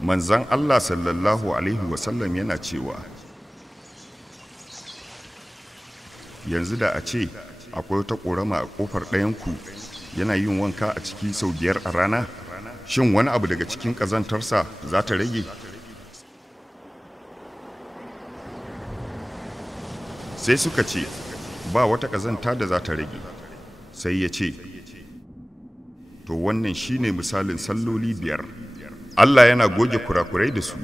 Manzon Allah sallallahu alaihi wasallam yana cewa, yanzu da a ce akwai wata ƙorama a ƙofar ɗayanku yana yin wanka a ciki sau 5 a rana, shin wani abu daga cikin ƙazantarsa za ta rage? Sai suka ce, ba wata ƙazanta da za ta rage. Sai ya ce, to wannan shine misalin salloli 5. Allah yana goge kurakurai da su.